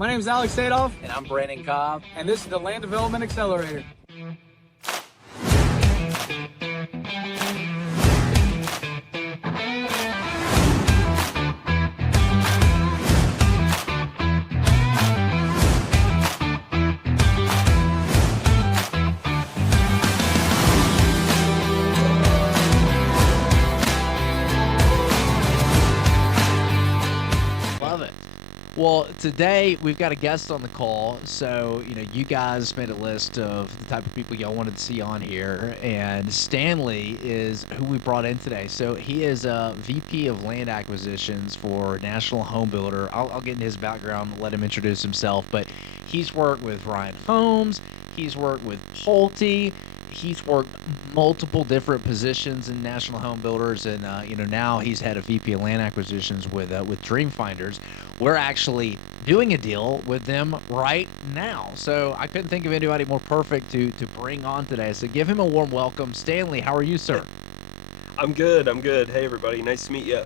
My name is Alex Sadoff, And I'm Brandon Cobb. and this is the Land Development Accelerator. Love it. Well, today we've got a guest on the call. So, you guys made a list of the type of people y'all wanted to see on here. And Stanley is who we brought in today. So he is a VP of land acquisitions for National Home Builder. I'll get into his background and let him introduce himself. But he's worked with Ryan Homes. He's worked with Pulte. He's worked multiple different positions in National Home Builders, and now he's head of VP of Land Acquisitions with Dream Finders. We're actually doing a deal with them right now, so I couldn't think of anybody more perfect to bring on today. So give him a warm welcome, Stanley. How are you, sir? I'm good. Hey, everybody. Nice to meet you.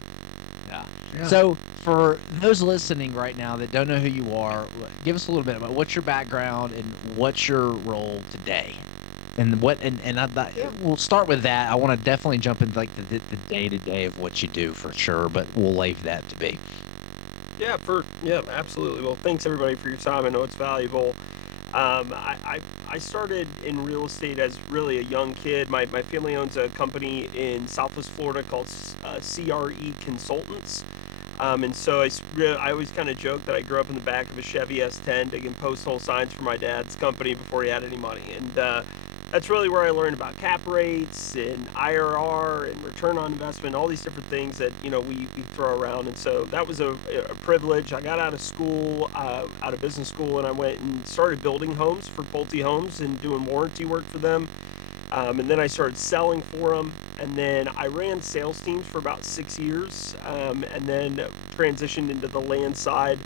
Yeah. So for those listening right now that don't know who you are, give us a little bit about what's your background and what's your role today. And we'll start with that. I want to definitely jump into like the day-to-day of what you do for sure, but we'll leave that to be. Yeah, absolutely. Well, thanks everybody for your time. I know it's valuable. I started in real estate as really a young kid. My family owns a company in Southwest Florida called CRE Consultants. And so I always kind of joke that I grew up in the back of a Chevy S10 digging post hole signs for my dad's company before he had any money. And that's really where I learned about cap rates and IRR and return on investment, all these different things that, we throw around. And so that was a privilege. I got out of school, out of business school, and I went and started building homes for Pulte Homes and doing warranty work for them. And then I started selling for them. And then I ran sales teams for about 6 years, and then transitioned into the land side.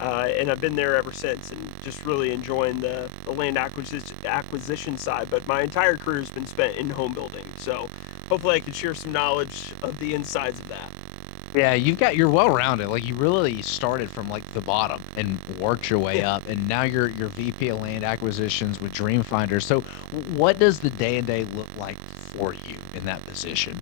And I've been there ever since, and just really enjoying the land acquisition side. But my entire career has been spent in home building, so hopefully I can share some knowledge of the insides of that. Yeah, you're well-rounded. Like you really started from like the bottom and worked your way up, and now you're VP of Land Acquisitions with Dream Finders. So what does the day-to-day look like for you in that position?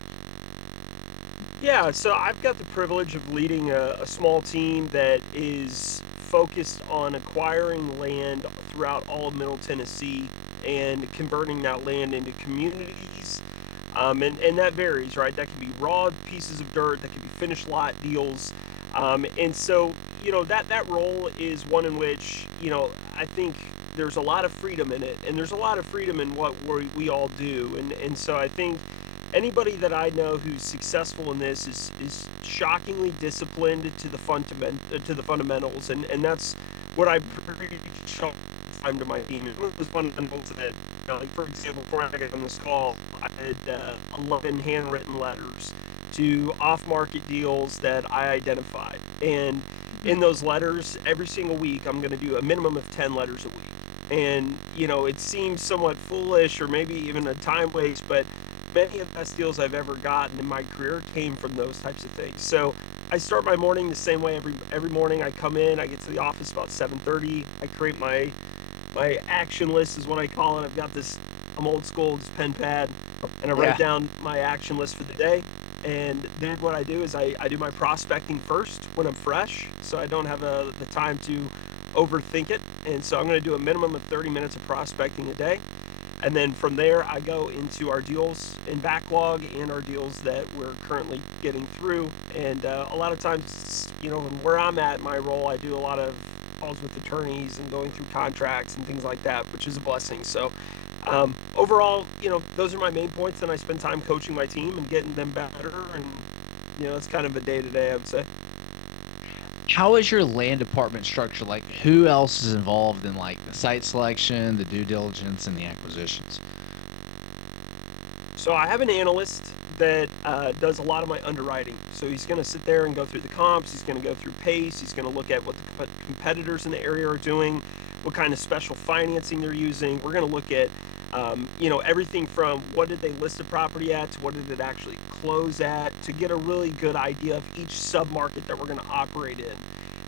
Yeah, so I've got the privilege of leading a small team that is focused on acquiring land throughout all of Middle Tennessee and converting that land into communities. And that varies, right? That can be raw pieces of dirt, that can be finished lot deals. And so, that role is one in which, I think there's a lot of freedom in it, and there's a lot of freedom in what we all do. And so I think anybody that I know who's successful in this is shockingly disciplined to the fundamentals, and that's what I preach all the time to my team. And one of those fundamentals that, like for example, before I got on this call, I had 11 handwritten letters to off-market deals that I identified, and in those letters, every single week, I'm going to do a minimum of 10 letters a week. And it seems somewhat foolish or maybe even a time waste, but many of the best deals I've ever gotten in my career came from those types of things. So I start my morning the same way every morning. I come in, I get to the office about 7:30. I create my action list is what I call it. I've got I'm old school, this pen pad, and I write down my action list for the day. And then what I do is I do my prospecting first when I'm fresh, so I don't have the time to overthink it. And so I'm going to do a minimum of 30 minutes of prospecting a day. And then from there, I go into our deals in backlog and our deals that we're currently getting through. And a lot of times, where I'm at in my role, I do a lot of calls with attorneys and going through contracts and things like that, which is a blessing. So overall, those are my main points. Then I spend time coaching my team and getting them better. And, it's kind of a day-to-day, I would say. How is your land department structure? Like, who else is involved in like the site selection, the due diligence, and the acquisitions? So I have an analyst that does a lot of my underwriting. So he's going to sit there and go through the comps. He's going to go through pace. He's going to look at what the competitors in the area are doing, what kind of special financing they're using. We're going to look at everything from what did they list the property at to what did it actually close at, to get a really good idea of each sub-market that we're going to operate in.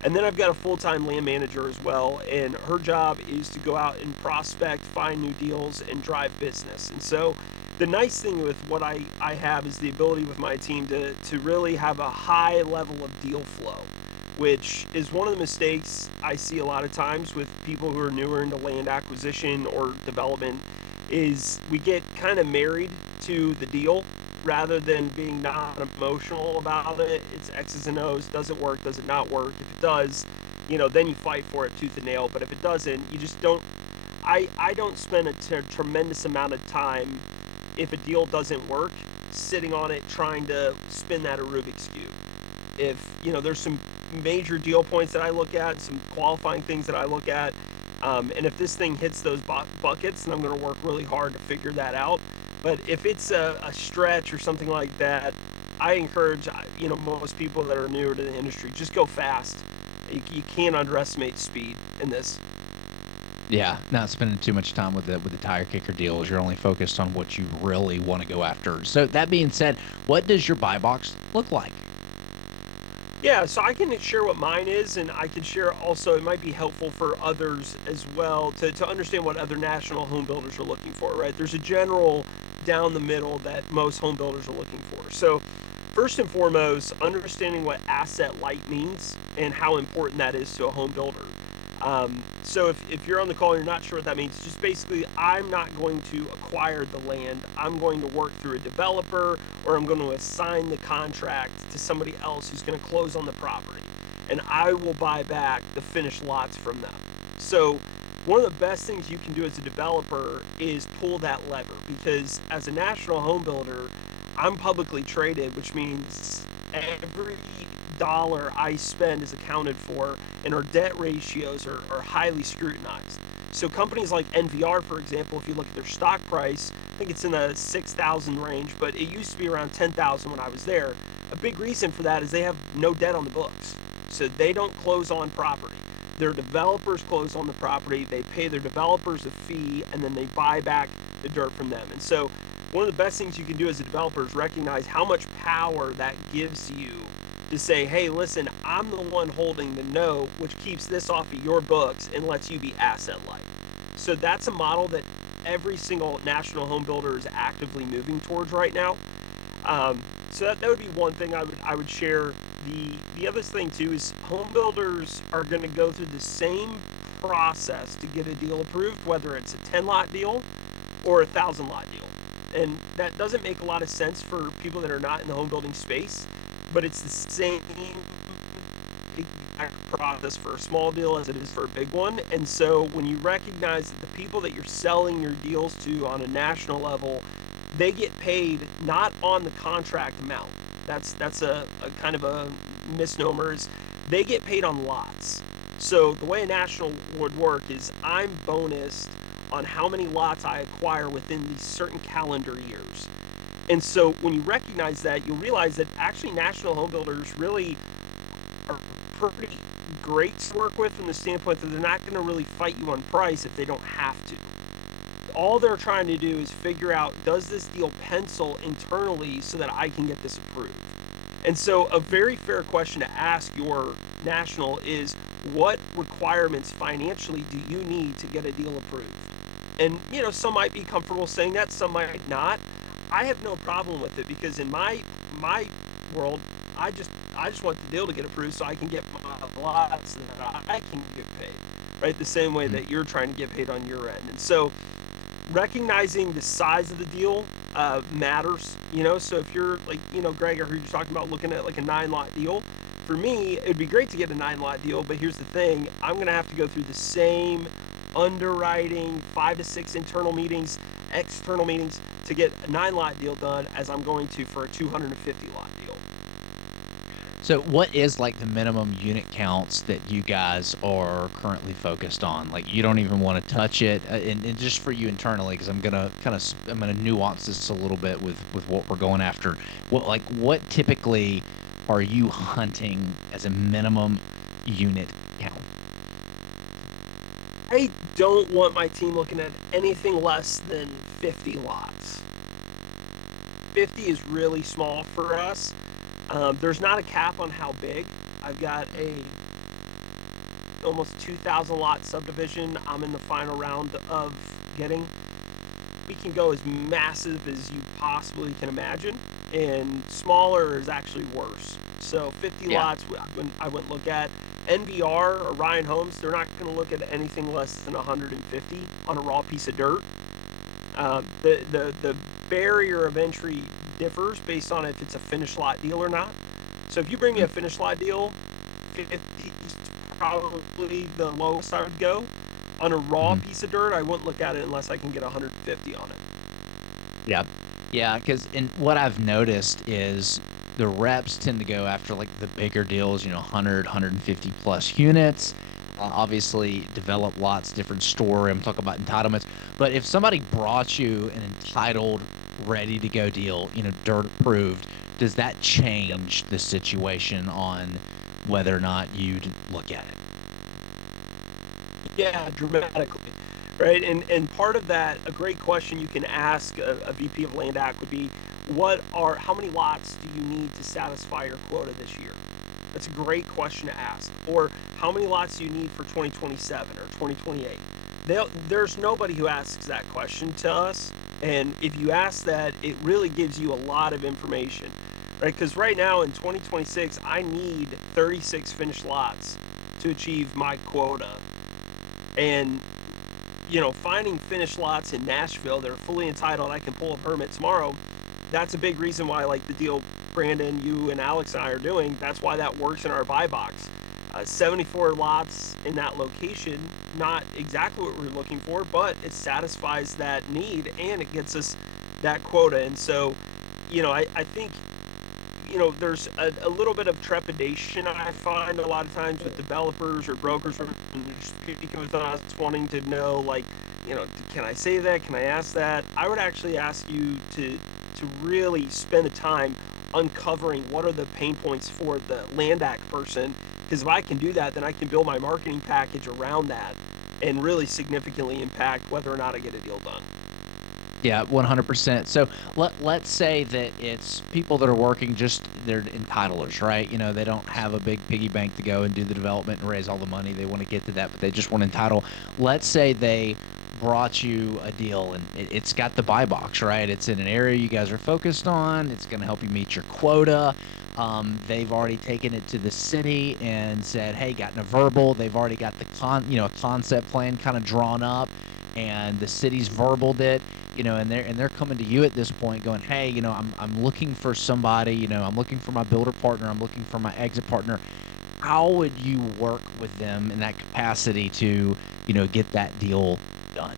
And then I've got a full-time land manager as well, and her job is to go out and prospect, find new deals, and drive business. And so the nice thing with what I have is the ability with my team to really have a high level of deal flow, which is one of the mistakes I see a lot of times with people who are newer into land acquisition or development is we get kind of married to the deal rather than being non-emotional about it. It's X's and O's. Does it work? Does it not work? If it does, then you fight for it tooth and nail. But if it doesn't, you just don't. I don't spend a tremendous amount of time if a deal doesn't work sitting on it trying to spin that a Rubik's Cube. If, there's some major deal points that I look at, some qualifying things that I look at, and if this thing hits those buckets, then I'm going to work really hard to figure that out. But if it's a stretch or something like that, I encourage, most people that are newer to the industry, just go fast. You can't underestimate speed in this. Yeah, not spending too much time with the tire kicker deals. You're only focused on what you really want to go after. So that being said, what does your buy box look like? Yeah, so I can share what mine is, and I can share also, it might be helpful for others as well to understand what other national home builders are looking for, right? There's a general down the middle that most home builders are looking for. So first and foremost, understanding what asset light means and how important that is to a home builder. So if you're on the call and you're not sure what that means, just basically, I'm not going to acquire the land. I'm going to work through a developer, or I'm going to assign the contract to somebody else who's going to close on the property. And I will buy back the finished lots from them. So one of the best things you can do as a developer is pull that lever, because as a national home builder, I'm publicly traded, which means every dollar I spend is accounted for, and our debt ratios are highly scrutinized. So companies like NVR, for example, if you look at their stock price, I think it's in the 6,000 range, but it used to be around 10,000 when I was there. A big reason for that is they have no debt on the books. So they don't close on property. Their developers close on the property, they pay their developers a fee, and then they buy back the dirt from them. And so one of the best things you can do as a developer is recognize how much power that gives you to say, hey, listen, I'm the one holding the note, which keeps this off of your books and lets you be asset light. So that's a model that every single national home builder is actively moving towards right now. So that would be one thing I would share. The other thing too is home builders are going to go through the same process to get a deal approved, whether it's a 10-lot deal or a 1,000-lot deal. And that doesn't make a lot of sense for people that are not in the home building space, but it's the same exact process for a small deal as it is for a big one. And so when you recognize that the people that you're selling your deals to on a national level, they get paid not on the contract amount. That's a kind of a misnomer. Is they get paid on lots. So the way a national would work is I'm bonused on how many lots I acquire within these certain calendar years. And so when you recognize that, you'll realize that actually national home builders really are pretty great to work with from the standpoint that they're not going to really fight you on price if they don't have to. All they're trying to do is figure out, does this deal pencil internally so that I can get this approved? And so a very fair question to ask your national is, what requirements financially do you need to get a deal approved? And, some might be comfortable saying that, some might not. I have no problem with it, because in my world, I just want the deal to get approved so I can get my lots and that I can get paid, right? The same way that you're trying to get paid on your end. And so recognizing the size of the deal matters, so if you're like, Greg, I heard you talking about looking at like a 9-lot deal. For me, it'd be great to get a 9-lot deal, but here's the thing, I'm going to have to go through the same underwriting, 5 to 6 internal meetings, external meetings to get a 9-lot deal done as I'm going to for a 250-lot deal. So what is like the minimum unit counts that you guys are currently focused on? Like you don't even want to touch it, and just for you internally, because I'm gonna nuance this a little bit with what we're going after. What typically are you hunting as a minimum unit count? I don't want my team looking at anything less than 50 lots. 50 is really small for us. There's not a cap on how big. I've got a almost 2,000 lot subdivision I'm in the final round of getting. We can go as massive as you possibly can imagine, and smaller is actually worse. So 50 Yeah. lots I wouldn't look at. NVR or Ryan Homes, they're not going to look at anything less than 150 on a raw piece of dirt. The barrier of entry differs based on if it's a finished lot deal or not. So if you bring me a finished lot deal, 50 is probably the lowest I would go. On a raw piece of dirt, I wouldn't look at it unless I can get 150 on it. Yeah. Yeah, because what I've noticed is the reps tend to go after like the bigger deals, 100, 150 plus units. Obviously, develop lots, different story. I'm talking about entitlements. But if somebody brought you an entitled, ready to go deal, dirt approved, does that change the situation on whether or not you'd look at it? Yeah, dramatically, right? And part of that, a great question you can ask a VP of Land Act would be, how many lots do you need to satisfy your quota this year? That's a great question to ask. Or how many lots do you need for 2027 or 2028? There's nobody who asks that question to us. And if you ask that, it really gives you a lot of information, right? Because right now in 2026, I need 36 finished lots to achieve my quota. And, finding finished lots in Nashville that are fully entitled, I can pull a permit tomorrow. That's a big reason why, like the deal Brandon, you and Alex and I are doing, that's why that works in our buy box. 74 lots in that location, not exactly what we're looking for, but it satisfies that need and it gets us that quota. And so, I think, there's a little bit of trepidation I find a lot of times with developers or brokers when they're speaking with us, wanting to know, like, can I say that? Can I ask that? I would actually ask you to really spend the time uncovering what are the pain points for the Land Act person, because if I can do that, then I can build my marketing package around that and really significantly impact whether or not I get a deal done. Yeah, 100%. So let's say that it's people that are working they're entitlers, right? They don't have a big piggy bank to go and do the development and raise all the money. They want to get to that, but they just want to entitle. Let's say they brought you a deal and it's got the buy box, right? It's in an area you guys are focused on. It's going to help you meet your quota. They've already taken it to the city and said, hey, gotten a verbal. They've already got a concept plan kind of drawn up, and the city's verbaled it. And they're coming to you at this point going, hey, I'm looking for somebody, I'm looking for my builder partner, I'm looking for my exit partner. How would you work with them in that capacity to, get that deal done?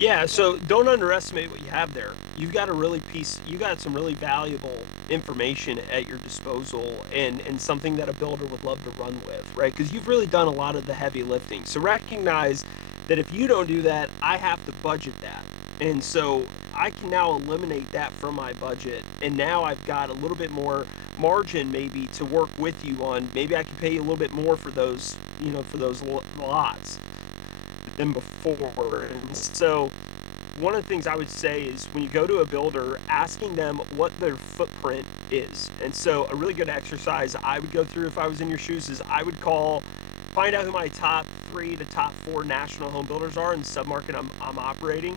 Yeah, so don't underestimate what you have there. You got some really valuable information at your disposal and something that a builder would love to run with, right? Because you've really done a lot of the heavy lifting. So recognize that if you don't do that, I have to budget that. And so I can now eliminate that from my budget. And now I've got a little bit more margin maybe to work with you on. Maybe I can pay you a little bit more for those, lots than before. And so one of the things I would say is when you go to a builder, asking them what their footprint is. And so a really good exercise I would go through if I was in your shoes is I would find out who my top 3 to top 4 national home builders are in the submarket I'm operating.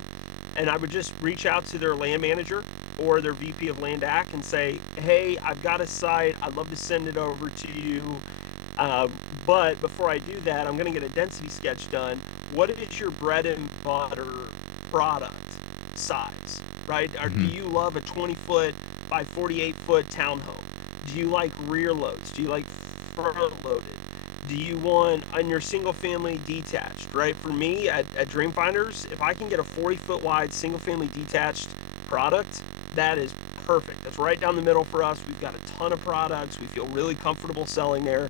And I would just reach out to their land manager or their VP of Land Act and say, hey, I've got a site. I'd love to send it over to you. But before I do that, I'm going to get a density sketch done. What is your bread and butter product size, right? Or do you love a 20-foot by 48-foot townhome? Do you like rear loads? Do you like front loaded? Do you want on your single family detached, right? For me at Dreamfinders, if I can get a 40-foot wide single family detached product, that is perfect. That's right down the middle for us. We've got a ton of products. We feel really comfortable selling there.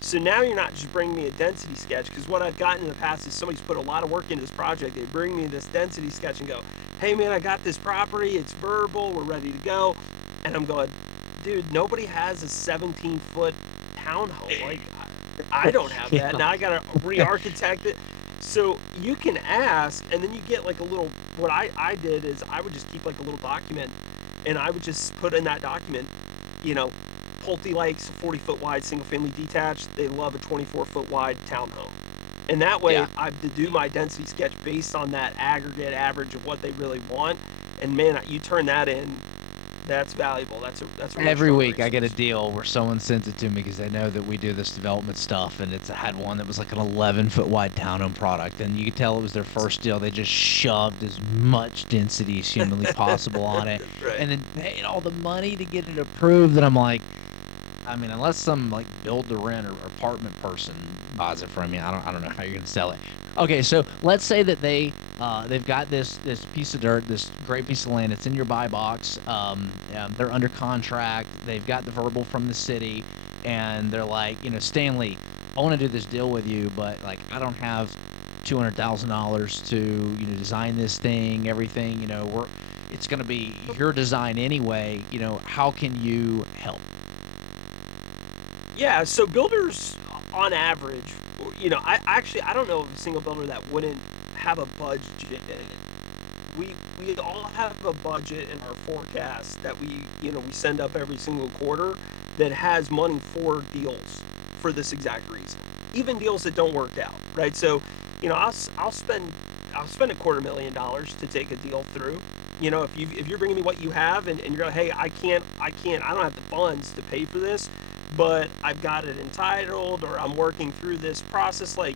So now you're not just bringing me a density sketch, because what I've gotten in the past is somebody's put a lot of work into this project. They bring me this density sketch and go, hey man, I got this property. It's verbal. We're ready to go. And I'm going, dude, nobody has a 17-foot townhome. Like, I don't have that. Now I got to re-architect it. So you can ask, and then you get like a little, what I did is I would just keep like a little document, and I would just put in that document, Pulte likes a 40-foot wide single-family detached. They love a 24-foot wide townhome. And that way, Yeah. I have to do my density sketch based on that aggregate average of what they really want. And man, you turn that in, that's valuable. That's a really Every strong week I get a resource. deal where someone sends it to me because they know that we do this development stuff, and I had one that was like an 11-foot wide townhome product, and you could tell it was their first deal. They just shoved as much density as humanly possible on it, Right. and then paid all the money to get it approved. And I'm like, I mean, unless some like build to rent or apartment person buys it from you, I don't know how you're gonna sell it. Okay, so let's say that they've got this piece of dirt, this great piece of land. It's in your buy box. They're under contract. They've got the verbal from the city, and they're like, Stanley, I want to do this deal with you, but like I don't have $200,000 to design this thing, everything. It's gonna be your design anyway. How can you help? Yeah, so builders on average, I don't know of a single builder that wouldn't have a budget. We all have a budget in our forecast that we send up every single quarter that has money for deals for this exact reason. Even deals that don't work out, right? So, I'll spend $250,000 to take a deal through. If you're bringing me what you have and you're like, hey, I don't have the funds to pay for this, but I've got it entitled or I'm working through this process. Like,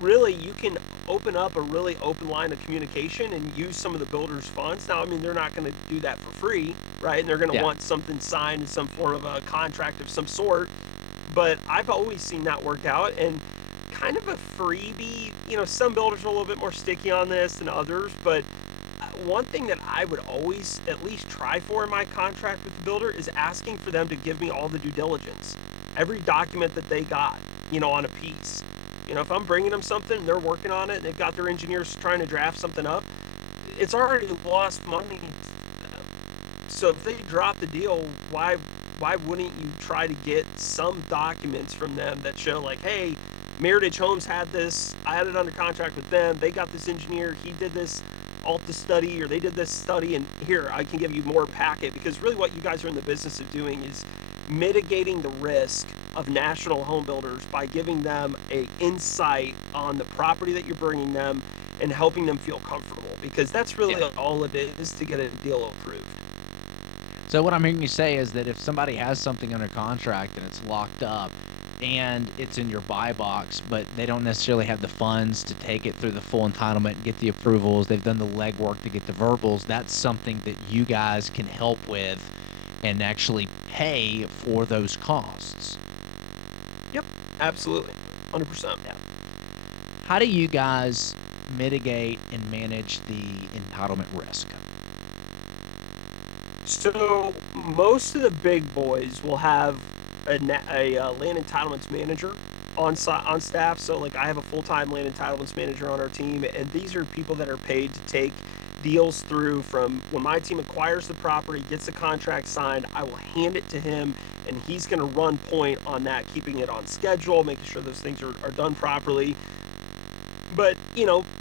really, you can open up a really open line of communication and use some of the builder's funds. Now, I mean, they're not going to do that for free, right? And they're going to Yeah. want something signed in some form of a contract of some sort. But I've always seen that work out. And kind of a freebie, some builders are a little bit more sticky on this than others, but one thing that I would always at least try for in my contract with the builder is asking for them to give me all the due diligence, every document that they got, on a piece. If I'm bringing them something, they're working on it, and they've got their engineers trying to draft something up, it's already lost money to them. So if they drop the deal, why wouldn't you try to get some documents from them that show like, hey, Meritage Homes had this, I had it under contract with them, they got this engineer, he did this Alta study, or they did this study, and here, I can give you more packet, because really what you guys are in the business of doing is mitigating the risk of national home builders by giving them a insight on the property that you're bringing them and helping them feel comfortable, because that's really all it is to get a deal approved. So what I'm hearing you say is that if somebody has something under contract and it's locked up and it's in your buy box, but they don't necessarily have the funds to take it through the full entitlement and get the approvals, they've done the legwork to get the verbals, that's something that you guys can help with and actually pay for those costs. Yep, absolutely, 100%. Yeah. How do you guys mitigate and manage the entitlement risk? So most of the big boys will have a land entitlements manager on staff. So like I have a full-time land entitlements manager on our team, and these are people that are paid to take deals through from when my team acquires the property, gets the contract signed, I will hand it to him, and he's going to run point on that, keeping it on schedule, making sure those things are done properly. But,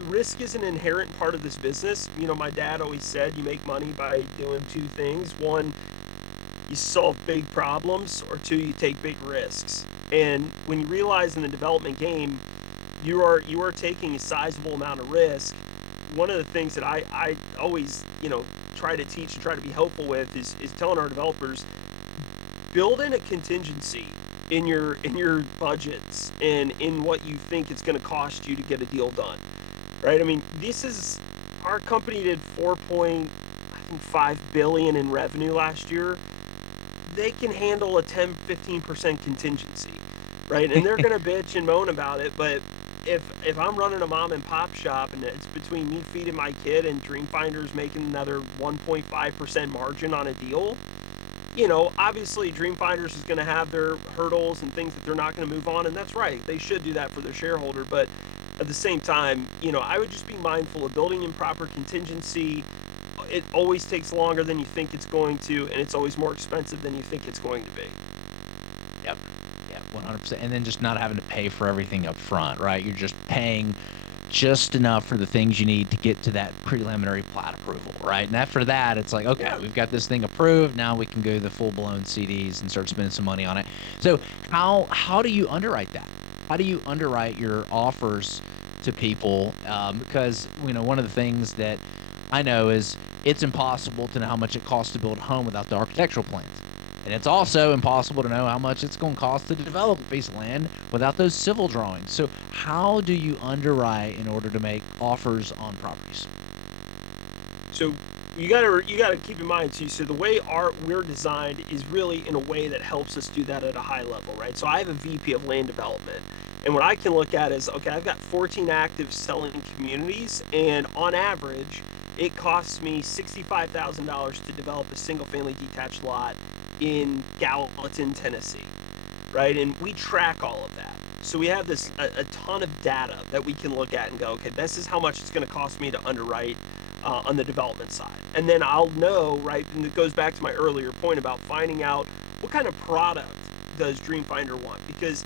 risk is an inherent part of this business. My dad always said you make money by doing two things. One, you solve big problems, or two, you take big risks. And when you realize in the development game, you are taking a sizable amount of risk, one of the things that I always, try to teach and try to be helpful with is telling our developers, build in a contingency in your budgets and in what you think it's going to cost you to get a deal done, right? I mean, our company did $4.5 billion in revenue last year. They can handle a 10-15% contingency, right? And they're going to bitch and moan about it, but if I'm running a mom and pop shop and it's between me feeding my kid and Dreamfinder's making another 1.5% margin on a deal, obviously Dreamfinders is going to have their hurdles and things that they're not going to move on, and that's right. They should do that for their shareholder, but at the same time, I would just be mindful of building in proper contingency. It always takes longer than you think it's going to, and it's always more expensive than you think it's going to be. Yep. Yeah, 100%. And then just not having to pay for everything up front, right? You're just paying just enough for the things you need to get to that preliminary plat approval, right? And after that, it's like, okay, Yeah. we've got this thing approved. Now we can go the full blown CDs and start spending some money on it. So how do you underwrite that? How do you underwrite your offers to people? Because one of the things that I know is it's impossible to know how much it costs to build a home without the architectural plans. And it's also impossible to know how much it's going to cost to develop a piece of land without those civil drawings. So how do you underwrite in order to make offers on properties? So you gotta keep in mind too. So the way we're designed is really in a way that helps us do that at a high level, right? So I have a VP of land development, and what I can look at is, okay, I've got 14 active selling communities, and on average, it costs me $65,000 to develop a single-family detached lot in Gallatin, Tennessee, right? And we track all of that. So we have a ton of data that we can look at and go, okay, this is how much it's going to cost me to underwrite on the development side. And then I'll know, right, and it goes back to my earlier point about finding out what kind of product does Dreamfinder want, because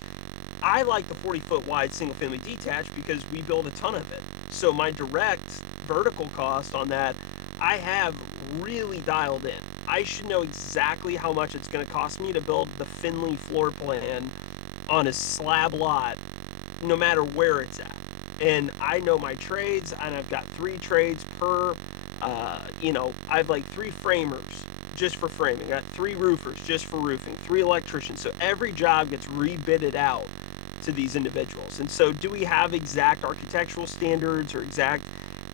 I like the 40-foot wide single family detached because we build a ton of it. So my direct vertical cost on that, I have really dialed in. I should know exactly how much it's going to cost me to build the Finley floor plan on a slab lot, no matter where it's at. And I know my trades, and I've got 3 trades per, I have like 3 framers just for framing. I got 3 roofers just for roofing, 3 electricians. So every job gets rebitted out to these individuals. And so do we have exact architectural standards or exact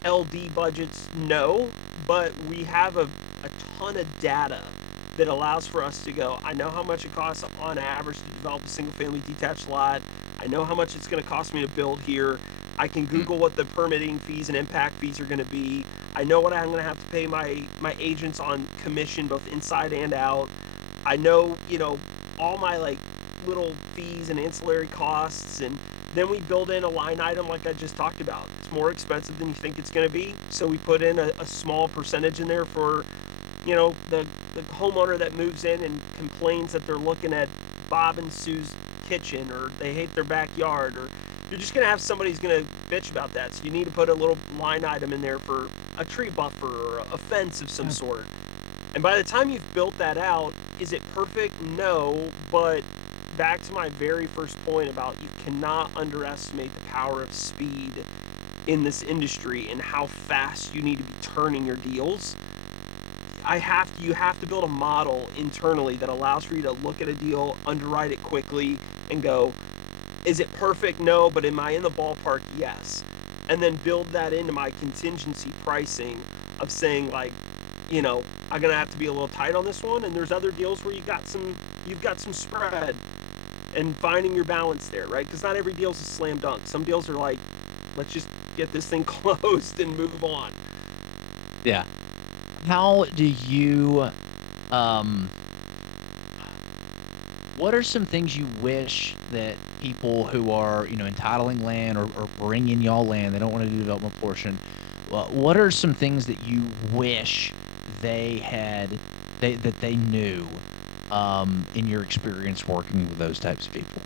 LD budgets? No, but we have a ton of data that allows for us to go, I know how much it costs on average to develop a single family detached lot. I know how much it's going to cost me to build here. I can Google what the permitting fees and impact fees are going to be. I know what I'm going to have to pay my agents on commission, both inside and out. I know, all my like little fees and ancillary costs, and then we build in a line item like I just talked about. It's more expensive than you think it's going to be, so we put in a small percentage in there for, the homeowner that moves in and complains that they're looking at Bob and Sue's kitchen, or they hate their backyard, or you're just going to have somebody who's going to bitch about that. So you need to put a little line item in there for a tree buffer or a fence of some sort. And by the time you've built that out, is it perfect? No, but back to my very first point about you cannot underestimate the power of speed in this industry and how fast you need to be turning your deals. You have to build a model internally that allows for you to look at a deal, underwrite it quickly, and go, is it perfect? No, but am I in the ballpark? Yes. And then build that into my contingency pricing of saying, like, I'm gonna have to be a little tight on this one, and there's other deals where you've got some spread, and finding your balance there, right? Because not every deal's a slam dunk. Some deals are like, let's just get this thing closed and move on. Yeah. How do you, what are some things you wish that people who are, entitling land or bringing y'all land, they don't want to do development portion, what are some things that you wish that they knew, in your experience working with those types of people?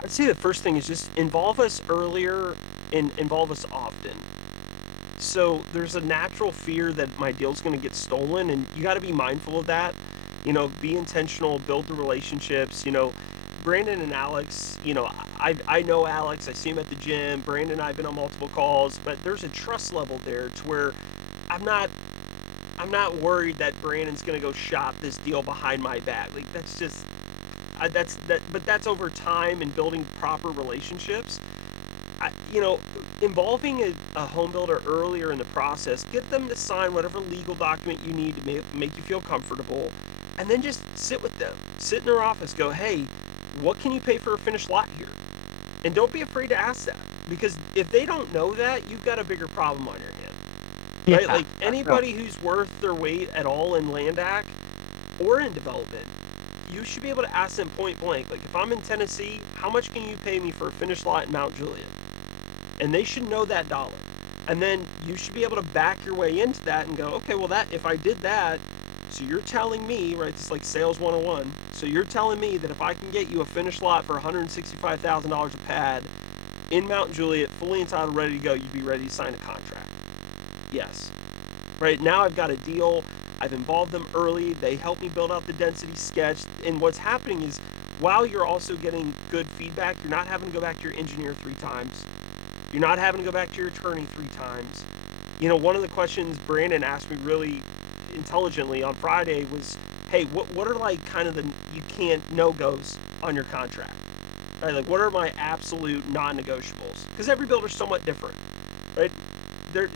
I'd say the first thing is just involve us earlier and involve us often. So there's a natural fear that my deal's going to get stolen, and you got to be mindful of that. Be intentional, build the relationships. Brandon and Alex, I know Alex, I see him at the gym. Brandon and I have been on multiple calls, but there's a trust level there to where I'm not worried that Brandon's going to go shop this deal behind my back. Like, that's just but that's over time and building proper relationships. Involving a home builder earlier in the process, get them to sign whatever legal document you need to make you feel comfortable, and then just sit with them. Sit in their office, go, hey, what can you pay for a finished lot here? And don't be afraid to ask that, because if they don't know that, you've got a bigger problem on your hands. Right? Yeah. Like, anybody who's worth their weight at all in land act or in development, you should be able to ask them point blank. Like, if I'm in Tennessee, how much can you pay me for a finished lot in Mount Juliet? And they should know that dollar. And then you should be able to back your way into that and go, okay, well, if I did that, so you're telling me, right, it's like sales 101. So you're telling me that if I can get you a finished lot for $165,000 a pad, in Mount Juliet, fully entitled, ready to go, you'd be ready to sign a contract. Yes. Right now I've got a deal. I've involved them early. They help me build out the density sketch. And what's happening is, while you're also getting good feedback, you're not having to go back to your engineer 3 times. You're not having to go back to your attorney 3 times. You know, one of the questions Brandon asked me really intelligently on Friday was, hey, what are like kind of the you can't no-goes on your contract? Right? Like, what are my absolute non-negotiables? Because every builder's somewhat different, right?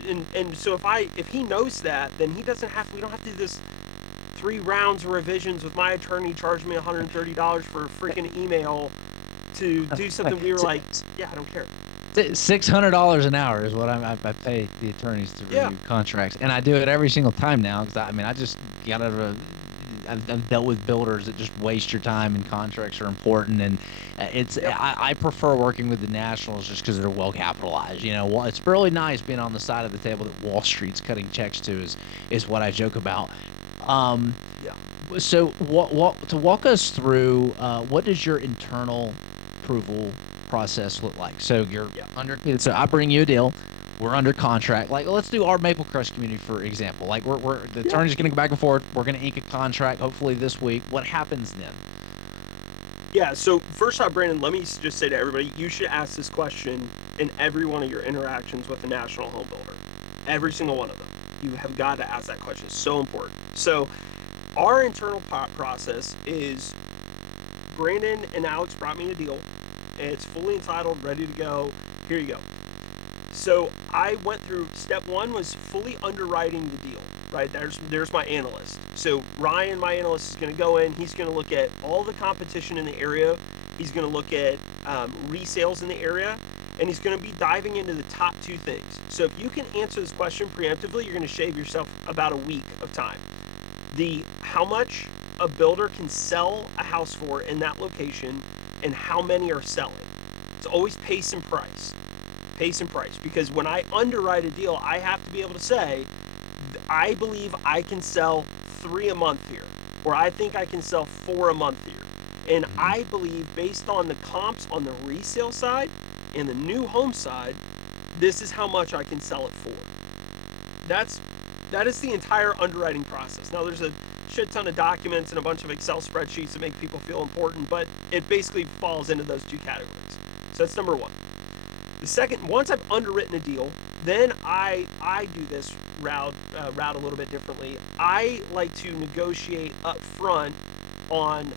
And so if he knows that, then we don't have to do this 3 rounds of revisions with my attorney charging me $130 for a freaking email to do something. We were like, yeah, I don't care. $600 an hour is what I pay the attorneys to review contracts, and I do it every single time now because I just got out of I've dealt with builders that just waste your time, and contracts are important, and I prefer working with the nationals just because they're well capitalized. You know, it's really nice being on the side of the table that Wall Street's cutting checks to is what I joke about. So walk us through what does your internal approval process look like? So so I bring you a deal. We're under contract. Like, let's do our Maple Crest community, for example. Like, the attorney's going to go back and forth. We're going to ink a contract, hopefully this week. What happens then? Yeah, so first off, Brandon, let me just say to everybody, you should ask this question in every one of your interactions with a national home builder. Every single one of them. You have got to ask that question. It's so important. So our internal process is Brandon and Alex brought me a deal. It's fully entitled, ready to go. Here you go. So I went through, step 1 was fully underwriting the deal, right? There's my analyst. So Ryan, my analyst, is going to go in. He's going to look at all the competition in the area. He's going to look at resales in the area. And he's going to be diving into the top 2 things. So if you can answer this question preemptively, you're going to shave yourself about a week of time. How much a builder can sell a house for in that location and how many are selling. It's always pace and price. Pace and price. Because when I underwrite a deal, I have to be able to say, I believe I can sell 3 a month here, or I think I can sell 4 a month here. And I believe, based on the comps on the resale side and the new home side, this is how much I can sell it for. That is the entire underwriting process. Now, there's a shit ton of documents and a bunch of Excel spreadsheets that make people feel important, but it basically falls into those 2 categories. So that's number 1. The second, once I've underwritten a deal, then I do this route a little bit differently. I like to negotiate up front on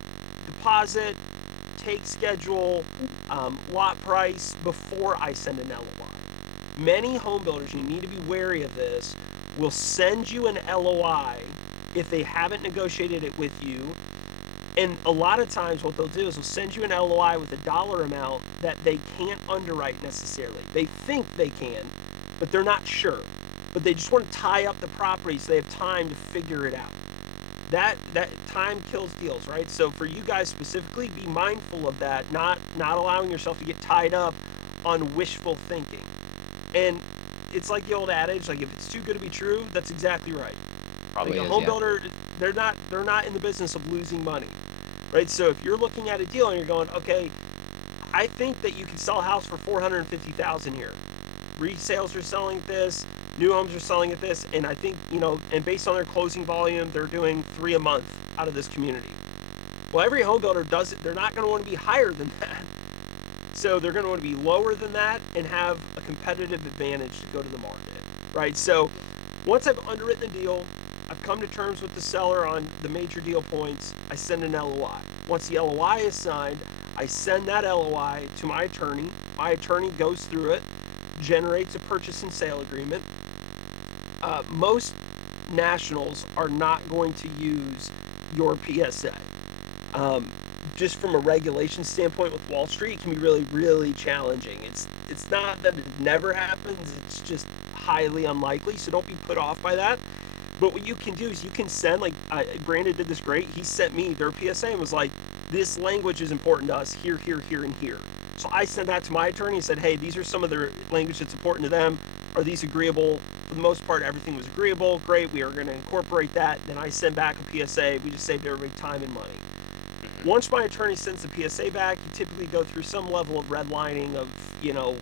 deposit, take schedule, lot price before I send an LOI. Many home builders, you need to be wary of this, will send you an LOI if they haven't negotiated it with you. And a lot of times what they'll do is they'll send you an LOI with a dollar amount that they can't underwrite necessarily. They think they can, but they're not sure. But they just want to tie up the property so they have time to figure it out. That time kills deals, right? So for you guys specifically, be mindful of that, not allowing yourself to get tied up on wishful thinking. And it's like the old adage, like, if it's too good to be true, that's exactly right. Probably like a home builder, they're not in the business of losing money, right? So if you're looking at a deal and you're going, okay, I think that you can sell a house for $450,000 here. Resales are selling at this, new homes are selling at this, and I think, and based on their closing volume, they're doing 3 a month out of this community. Well, every home builder does it. They're not going to want to be higher than that. So they're going to want to be lower than that and have a competitive advantage to go to the market, right? So once I've underwritten the deal, I've come to terms with the seller on the major deal points, I send an LOI. Once the LOI is signed, I send that LOI to my attorney. My attorney goes through it, generates a purchase and sale agreement. Most nationals are not going to use your PSA. Just from a regulation standpoint with Wall Street, it can be really, really challenging. It's not that it never happens, it's just highly unlikely, so don't be put off by that. But what you can do is you can send, like, Brandon did this great. He sent me their PSA and was like, this language is important to us here, here, here, and here. So I sent that to my attorney and said, hey, these are some of the language that's important to them. Are these agreeable? For the most part, everything was agreeable. Great, we are going to incorporate that. Then I send back a PSA. We just saved everybody time and money. Once my attorney sends the PSA back, you typically go through some level of redlining of,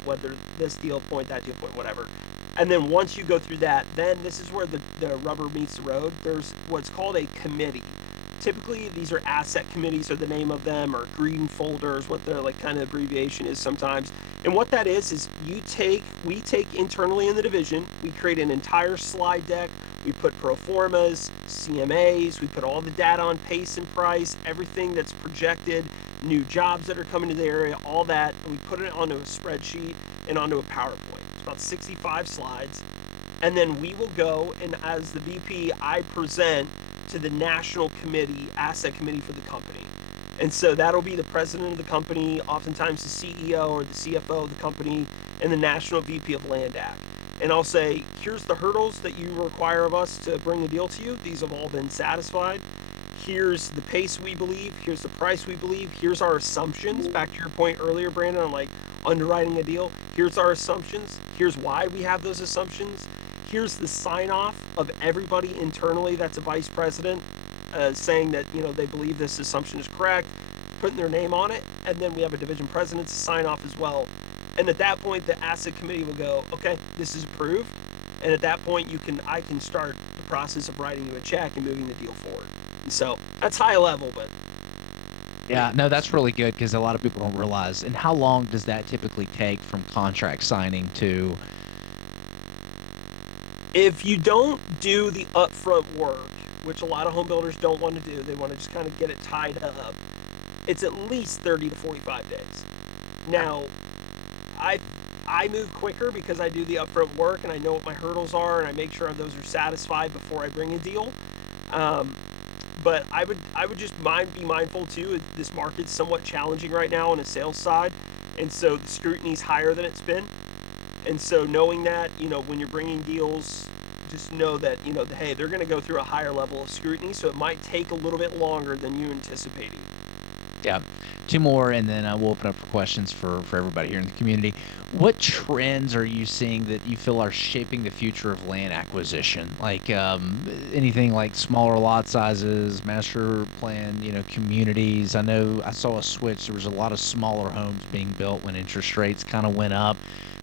whether this deal point, that deal point, whatever. And then once you go through that, then this is where the rubber meets the road. There's what's called a committee. Typically, these are asset committees, or the name of them, or green folders, what the kind of abbreviation is sometimes. And what that is we take internally in the division, we create an entire slide deck. We put pro formas, CMAs, we put all the data on pace and price, everything that's projected, new jobs that are coming to the area, all that, and we put it onto a spreadsheet and onto a PowerPoint. It's about 65 slides. And then we will go, and as the VP, I present to the national committee, asset committee for the company. And so that'll be the president of the company, oftentimes the CEO or the CFO of the company, and the national VP of Land Ac. And I'll say, here's the hurdles that you require of us to bring a deal to you. These have all been satisfied. Here's the pace we believe. Here's the price we believe. Here's our assumptions. Back to your point earlier, Brandon, on underwriting a deal. Here's our assumptions. Here's why we have those assumptions. Here's the sign off of everybody internally that's a vice president saying that, they believe this assumption is correct, putting their name on it. And then we have a division president to sign off as well. And at that point, the asset committee will go, okay, this is approved. And at that point, I can start the process of writing you a check and moving the deal forward. And so that's high level, but. Yeah, no, that's really good because a lot of people don't realize. And how long does that typically take from contract signing to? If you don't do the upfront work, which a lot of home builders don't want to do, they want to just kind of get it tied up, it's at least 30 to 45 days. Now, I move quicker because I do the upfront work and I know what my hurdles are and I make sure those are satisfied before I bring a deal. But I would just be mindful too. This market's somewhat challenging right now on the sales side, and so the scrutiny's higher than it's been. And so knowing that, when you're bringing deals, just know that, hey, they're going to go through a higher level of scrutiny, so it might take a little bit longer than you're anticipating. Yeah. Two more, and then we'll open up for questions for everybody here in the community. What trends are you seeing that you feel are shaping the future of land acquisition? Like anything like smaller lot sizes, master plan, communities. I know I saw a switch. There was a lot of smaller homes being built when interest rates kind of went up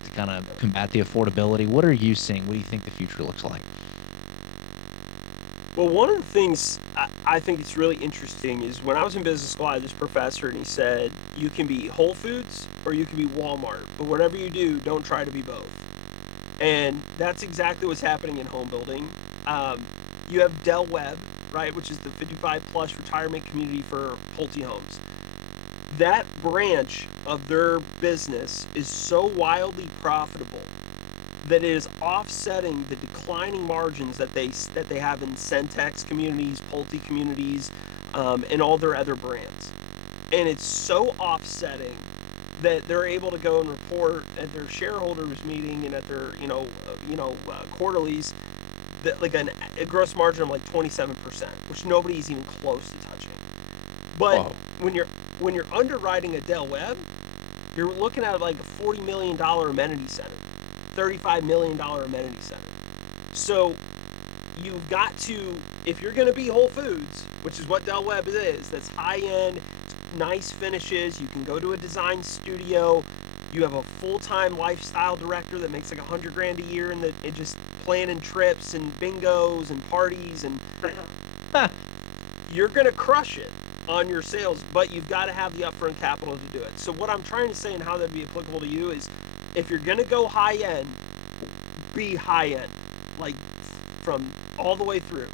to kind of combat the affordability. What are you seeing? What do you think the future looks like? Well, one of the things I think it's really interesting is when I was in business school, I had this professor, and he said, you can be Whole Foods or you can be Walmart, but whatever you do, don't try to be both. And that's exactly what's happening in home building. You have Del Webb, right, which is the 55-plus retirement community for Pulte homes. That branch of their business is so wildly profitable that it is offsetting the declining margins that they have in Centex communities, Pulte communities, and all their other brands. And it's so offsetting that they're able to go and report at their shareholders meeting and at their quarterlies that a gross margin of 27%, which nobody's even close to touching. But Whoa. when you're underwriting a Del Webb, you're looking at a $40 million amenity center. $35 million amenity center. So you've got to, if you're going to be Whole Foods, which is what Del Webb is, that's high-end, nice finishes, you can go to a design studio, you have a full-time lifestyle director that makes $100,000 a year and just planning trips and bingos and parties, and you're going to crush it on your sales, but you've got to have the upfront capital to do it. So what I'm trying to say and how that'd be applicable to you is, if you're going to go high end, be high end, from all the way through.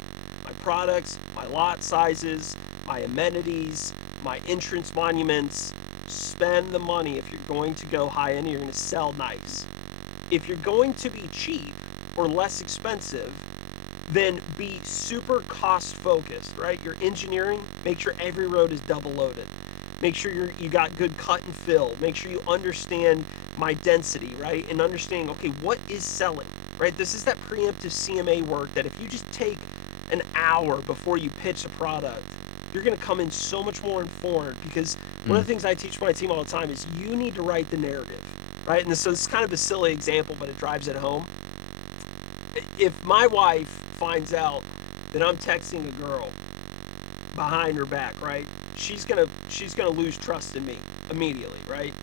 My products, my lot sizes, my amenities, my entrance monuments. Spend the money if you're going to go high end and you're going to sell nice. If you're going to be cheap or less expensive, then be super cost focused, right? Your engineering, make sure every road is double loaded. Make sure you got good cut and fill. Make sure you understand my density, right? And understanding, okay, what is selling, right? This is that preemptive CMA work that if you just take an hour before you pitch a product, you're going to come in so much more informed, because one of the things I teach my team all the time is you need to write the narrative, right? And so it's kind of a silly example, but it drives it home. If my wife finds out that I'm texting a girl behind her back, right? she's gonna lose trust in me immediately, right?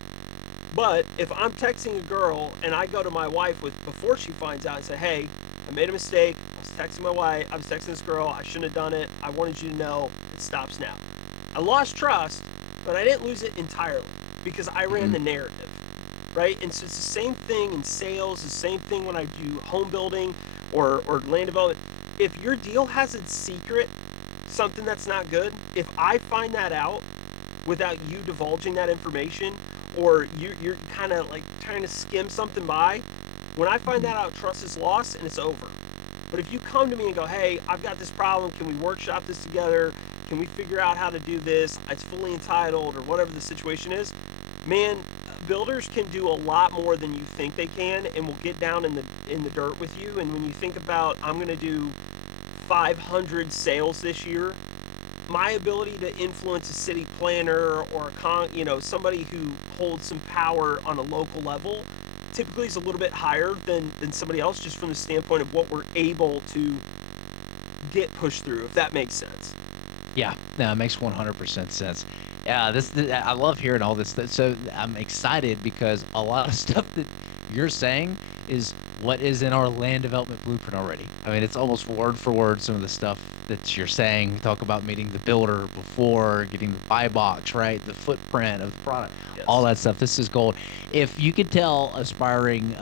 But if I'm texting a girl and I go to my wife before she finds out and say, hey, I made a mistake. I was texting my wife. I was texting this girl. I shouldn't have done it. I wanted you to know it stops now. I lost trust, but I didn't lose it entirely because I ran the narrative, right? And so it's the same thing in sales, the same thing when I do home building or land development. If your deal has its secret, something that's not good, if I find that out without you divulging that information, or you're kind of like trying to skim something by, when I find that out, trust is lost and it's over. But if you come to me and go, hey, I've got this problem, can we workshop this together? Can we figure out how to do this? It's fully entitled, or whatever the situation is. Man, builders can do a lot more than you think they can, and will get down in the dirt with you. And when you think about, I'm going to do 500 sales this year, my ability to influence a city planner or somebody who holds some power on a local level typically is a little bit higher than somebody else, just from the standpoint of what we're able to get pushed through, if that makes sense. Yeah, no, it makes 100% sense. Yeah, I love hearing all this. So I'm excited because a lot of stuff that you're saying is what is in our land development blueprint already. I mean, it's almost word for word some of the stuff that you're saying. Talk about meeting the builder before, getting the buy box, right? The footprint of the product, all that stuff. This is gold. If you could tell aspiring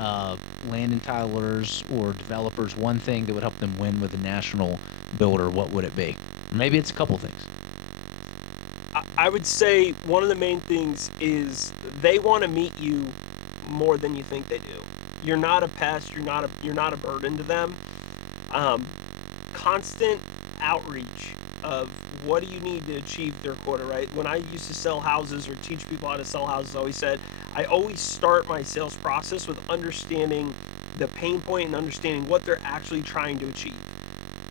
land entitlers or developers one thing that would help them win with a national builder, what would it be? Maybe it's a couple things. I would say one of the main things is they want to meet you more than you think they do. You're not a pest. You're not a burden to them. Constant outreach of what do you need to achieve their quota, right? When I used to sell houses or teach people how to sell houses, I always said I always start my sales process with understanding the pain point and understanding what they're actually trying to achieve.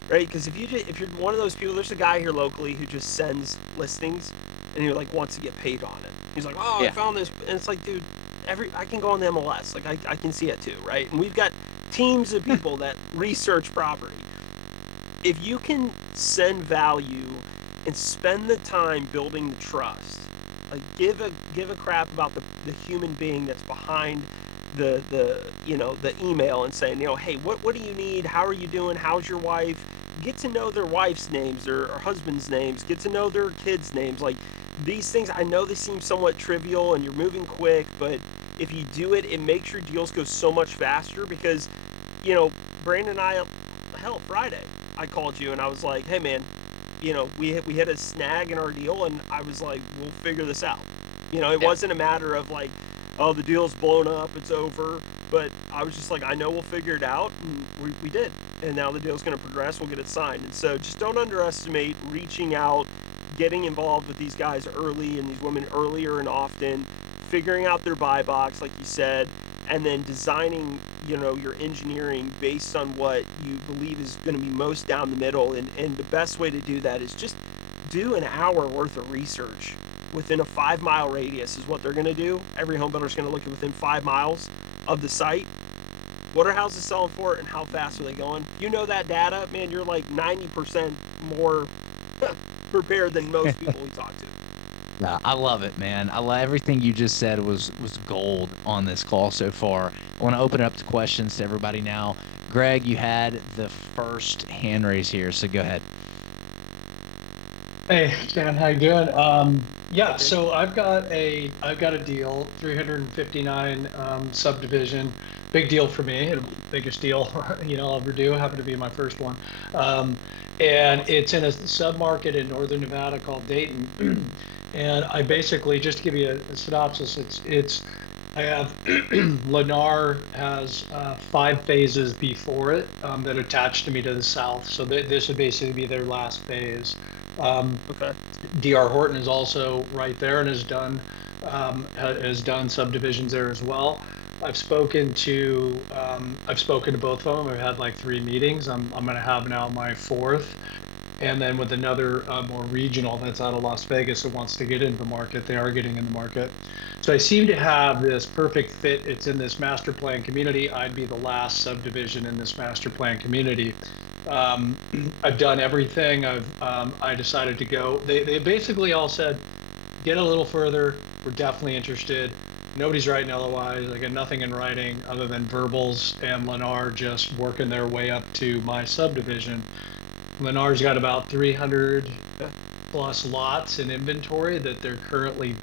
Right? Because if you're one of those people, there's a guy here locally who just sends listings and he like wants to get paid on it. He's like, oh, Yeah. I found this, and it's like, dude, I can go on the MLS, like I can see it too, right? And we've got teams of people that research property. If you can send value and spend the time building the trust, like give a crap about the human being that's behind the email, and saying, hey, what do you need? How are you doing? How's your wife? Get to know their wife's names or husband's names. Get to know their kids' names. Like these things, I know they seem somewhat trivial and you're moving quick, but if you do it, it makes your deals go so much faster. Because, Brandon and I, hell, Friday, I called you and I was like, hey man, we hit a snag in our deal, and I was like, we'll figure this out. It wasn't a matter of like, oh, the deal's blown up, it's over. But I was just like, I know we'll figure it out, and we did. And now the deal's going to progress, we'll get it signed. And so just don't underestimate reaching out, getting involved with these guys early and these women earlier and often, figuring out their buy box, like you said, and then designing, your engineering based on what you believe is going to be most down the middle. And the best way to do that is just do an hour worth of research within a 5-mile radius is what they're going to do. Every home builder is going to look at within 5 miles of the site. What are houses selling for and how fast are they going? That data, man, you're like 90% more prepared than most people we talk to. Yeah, I love it, man. I love everything you just said was gold on this call so far. I want to open it up to questions to everybody now. Greg, you had the first hand raise here, so go ahead. Hey, Stan, how you doing? Yeah, so I've got a deal, 359 subdivision, big deal for me, biggest deal, ever do. Happened to be my first one, and it's in a submarket in northern Nevada called Dayton. And I basically, just to give you a synopsis, I have Lennar has 5 phases before it that attach to me to the south, so this would basically be their last phase. Okay. DR Horton is also right there and has done subdivisions there as well. I've spoken to both of them. I've had like 3 meetings. I'm going to have now my 4th, and then with another more regional that's out of Las Vegas that wants to get into the market. They are getting in the market. So I seem to have this perfect fit. It's in this master plan community. I'd be the last subdivision in this master plan community. I've done everything. I decided to go. They basically all said, get a little further. We're definitely interested. Nobody's writing LOIs. I got nothing in writing other than verbals and Lennar just working their way up to my subdivision. Lennar's got about 300 plus lots in inventory that they're currently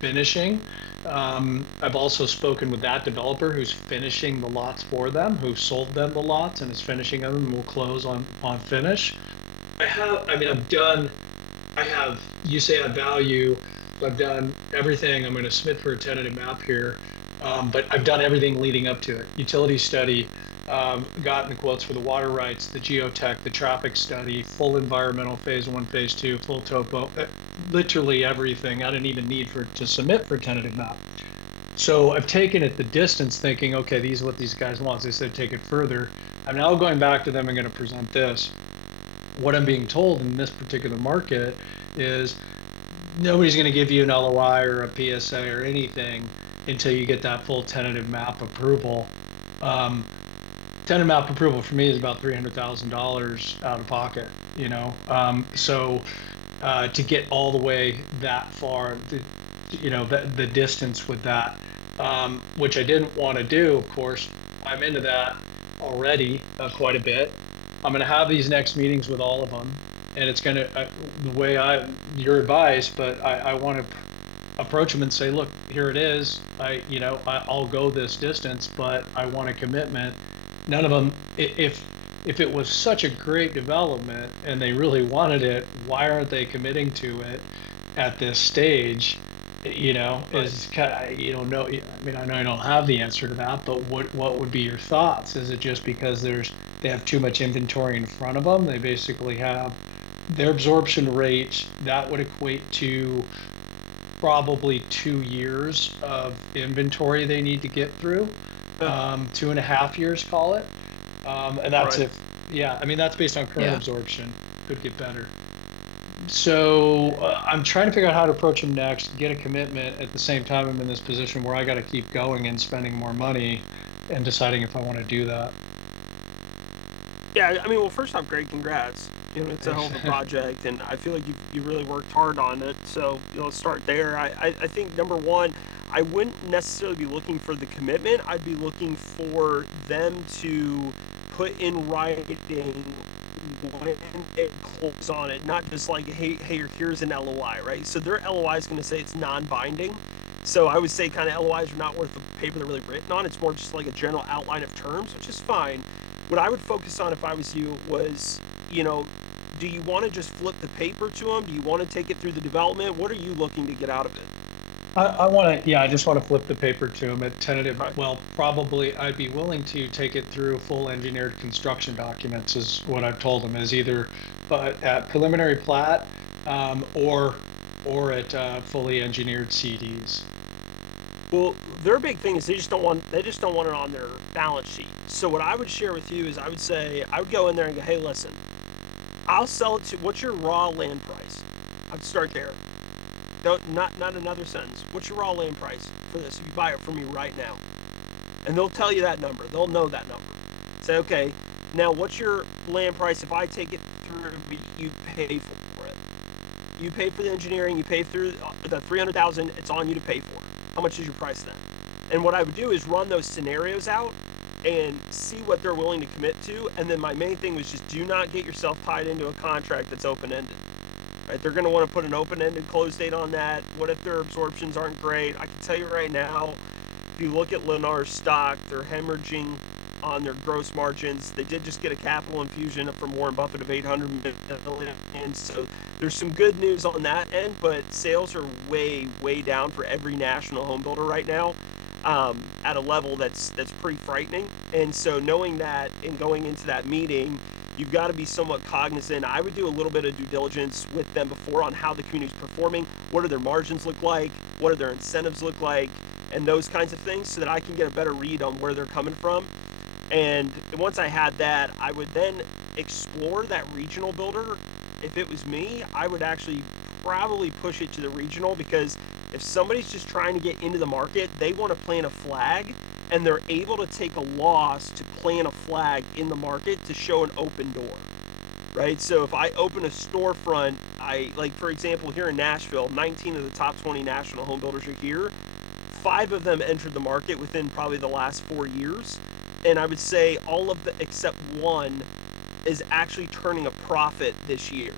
finishing. I've also spoken with that developer who's finishing the lots for them, who sold them the lots and is finishing them and will close on finish. You say I value, I've done everything. I'm going to submit for a tentative map here. But I've done everything leading up to it. Utility study, gotten the quotes for the water rights, the geotech, the traffic study, full environmental phase 1, phase 2, full topo, literally everything. I didn't even need to submit for tentative map. So I've taken it the distance thinking, okay, these are what these guys want. They said, take it further. I'm now going back to them and going to present this. What I'm being told in this particular market is nobody's going to give you an LOI or a PSA or anything until you get that full tentative map approval. Tentative map approval for me is about $300,000 out of pocket, so to get all the way that far, the distance with that, which I didn't want to do. Of course, I'm into that already quite a bit. I'm going to have these next meetings with all of them, and it's going to the way your advice, but I want to approach them and say, look, here it is. I'll go this distance, but I want a commitment. None of them, if it was such a great development and they really wanted it, why aren't they committing to it at this stage? Is kind of, no, I mean, I know I don't have the answer to that, but what would be your thoughts? Is it just because they have too much inventory in front of them? They basically have their absorption rate that would equate to probably 2 years of inventory they need to get through, 2.5 years, call it. And that's Right. that's based on current absorption. Could get better. So I'm trying to figure out how to approach them next, get a commitment. At the same time, I'm in this position where I got to keep going and spending more money and deciding if I want to do that. Yeah, I mean, well, first off, great congrats. It's a hell of a project, and I feel like you really worked hard on it. So, let's start there. I think number one, I wouldn't necessarily be looking for the commitment. I'd be looking for them to put in writing when they close on it, not just like, hey, here's an LOI, right? So their LOI is going to say it's non-binding. So I would say kind of LOIs are not worth the paper they're really written on. It's more just like a general outline of terms, which is fine. What I would focus on if I was you was, do you want to just flip the paper to them? Do you want to take it through the development? What are you looking to get out of it? I just want to flip the paper to them at tentative. Right. Well, probably I'd be willing to take it through full engineered construction documents is what I've told them, is either at preliminary plat, or at fully engineered CDs. Well, their big thing is they just don't want it on their balance sheet. So what I would share with you is I would go in there and go, hey, listen, I'll sell it to, what's your raw land price? I'd start there. Not another sentence. What's your raw land price for this? If you buy it from me right now, and they'll tell you that number. They'll know that number. Say, okay, now what's your land price if I take it through? You pay for it. You pay for the engineering. You pay through the $300,000. It's on you to pay for it. How much is your price then? And what I would do is run those scenarios out and see what they're willing to commit to. And then my main thing was just do not get yourself tied into a contract that's open-ended. Right? They're going to want to put an open-ended close date on that. What if their absorptions aren't great? I can tell you right now, if you look at Lennar's stock, they're hemorrhaging on their gross margins. They did just get a capital infusion from Warren Buffett of $800 million. So there's some good news on that end, but sales are way, way down for every national home builder right now, at a level that's pretty frightening. And so knowing that and going into that meeting, you've got to be somewhat cognizant. I would do a little bit of due diligence with them before on how the community's performing. What do their margins look like? What do their incentives look like? And those kinds of things, so that I can get a better read on where they're coming from. And once I had that, I would then explore that regional builder. If it was me, I would actually probably push it to the regional, because if somebody's just trying to get into the market, they want to plant a flag and they're able to take a loss to plant a flag in the market to show an open door, right? So if I open a storefront, for example, here in Nashville, 19 of the top 20 national home builders are here. 5 of them entered the market within probably the last 4 years. And I would say all of them except one is actually turning a profit this year.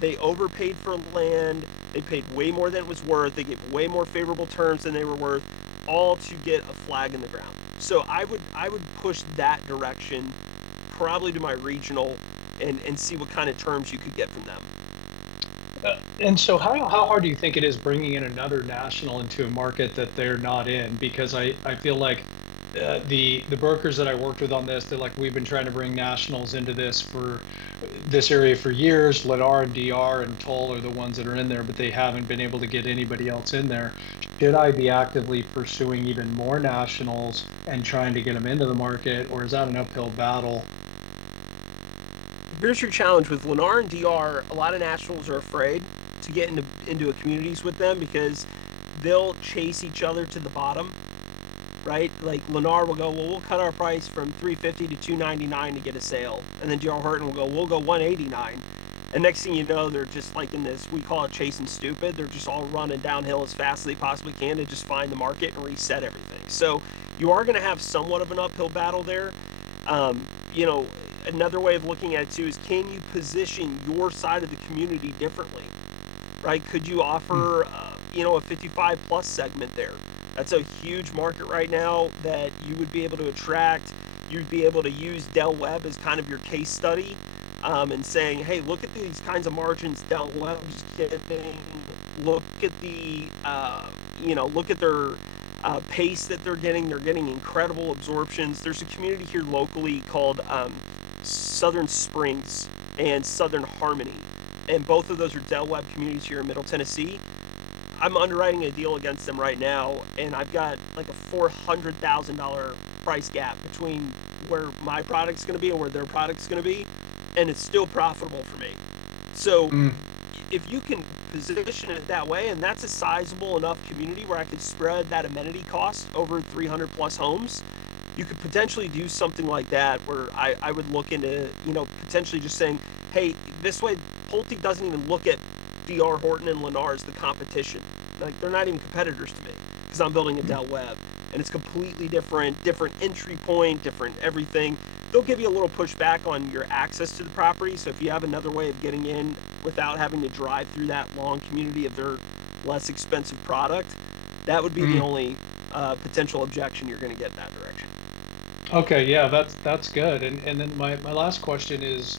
They overpaid for land. They paid way more than it was worth. They gave way more favorable terms than they were worth, all to get a flag in the ground. So I would push that direction, probably to my regional, and see what kind of terms you could get from them. And so how hard do you think it is bringing in another national into a market that they're not in? Because I feel like the brokers that I worked with on this, they're like, we've been trying to bring nationals into this area for years. Lennar and DR and Toll are the ones that are in there, but they haven't been able to get anybody else in there. Should I be actively pursuing even more nationals and trying to get them into the market, or is that an uphill battle? Here's your challenge with Lennar and DR. A lot of nationals are afraid to get into communities with them because they'll chase each other to the bottom, right? Like Lennar will go, well, we'll cut our price from $350 to $299 to get a sale, and then DR Horton will go, we'll go $189. And next thing you know, they're just like in this, we call it chasing stupid. They're just all running downhill as fast as they possibly can to just find the market and reset everything. So you are going to have somewhat of an uphill battle there. Another way of looking at it too is, can you position your side of the community differently, right? Could you offer, a 55 plus segment there? That's a huge market right now that you would be able to attract. You'd be able to use Del Webb as kind of your case study, and saying, hey, look at these kinds of margins Del Webb's getting. Look at look at their pace that they're getting. They're getting incredible absorptions. There's a community here locally called Southern Springs and Southern Harmony, and both of those are Del Webb communities here in Middle Tennessee. I'm underwriting a deal against them right now, and I've got like a $400,000 price gap between where my product's going to be and where their product's going to be, and it's still profitable for me. So if you can position it that way, and that's a sizable enough community where I could spread that amenity cost over 300 plus homes, you could potentially do something like that where I would look into, potentially just saying, hey, this way Pulte doesn't even look at DR Horton and Lennar as the competition. Like, they're not even competitors to me because I'm building a Del Webb, and it's completely different entry point, different everything. They'll give you a little pushback on your access to the property. So if you have another way of getting in without having to drive through that long community of their less expensive product, that would be the only potential objection you're going to get in that direction. Okay, yeah, that's good. And then my last question is,